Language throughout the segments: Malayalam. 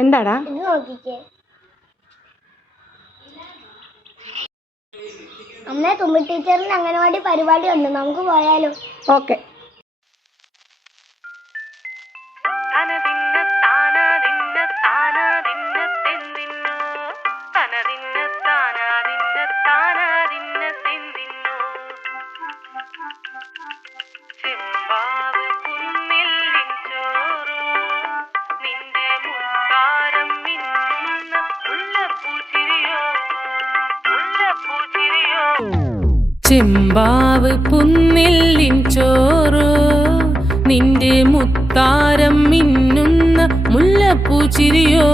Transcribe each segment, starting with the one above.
എന്താടാ? അമ്മേ, തുമ്പി ടീച്ചറിന് അംഗനവാടി പരിപാടി ഉണ്ട്, നമുക്ക് പോയാലോ? ഓക്കെ. ചെമ്പാവ് പുന്നില്ലിൻ ചോറോ, നിന്റെ മുത്താരം മിന്നുന്ന മുല്ലപ്പൂ ചിരിയോ.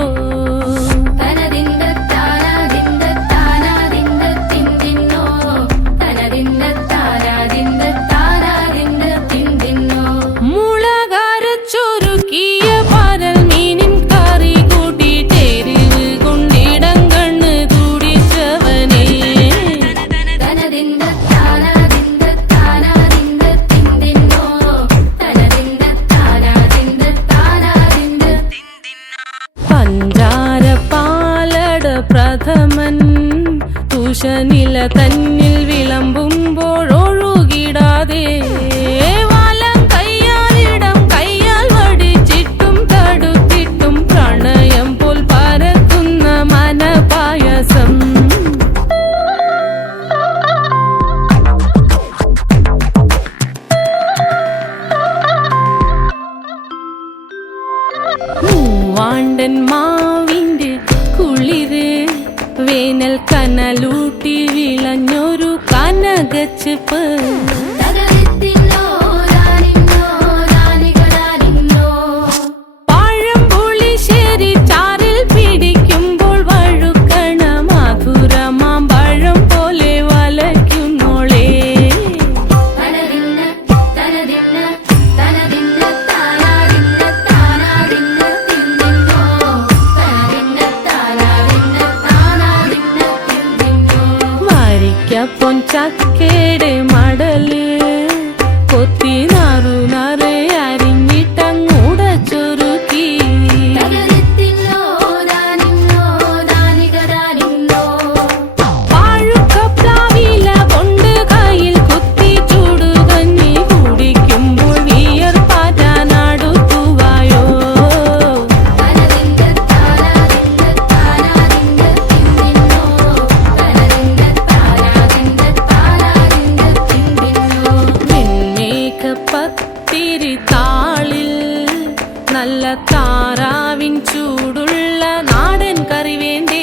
മുളകരച്ചൊരുക്കിയ പരൽ മീനിൻ കറി കൂട്ടിട്ടെരിവ് കൊണ്ടിടം കണ്ണ് തുടിച്ചവനേ. പഞ്ചാര പാലട പ്രഥമൻ തുഷനില തന്നിൽ വിളമ്പുമ്പോഴൊഴുകിടാതെ വലം കയ്യാലിടം കയ്യാൽ വടിച്ചിട്ടും തടുത്തിട്ടും പ്രണയം പോൽ പരക്കുന്ന മനപായസം. മൂവാണ്ടൻ മാവിന്റെ കുളിര് വേനൽ കനലൂട്ടി വിളഞ്ഞൊരു കനകച്ചെപ്പ്. പഴംപുളിശ്ശേരി ചാറിൽ പിടിക്കുമ്പോൾ വഴുക്കണ മധുരമാം പഴം പോലെ വലയ്ക്കുന്നോളേ. പൊൻചക്കയുടെ മടല് കൊത്തി നാറു നാറ് അരിഞ്ഞിട്ടങ്ങൂട ചൊരുക്കി. പാഴുക്കപ്ലാവില കൊണ്ട് കയ്യിൽ കുത്തി ചൂടുകഞ്ഞി കുടിക്കുമ്പോൾ വിയർപ്പാറ്റാനടുത്തുവായോ. പത്തിരി താളിൽ നല്ല താറാവിൻ ചൂടുള്ള നാടൻ കറി വേണ്ടേ.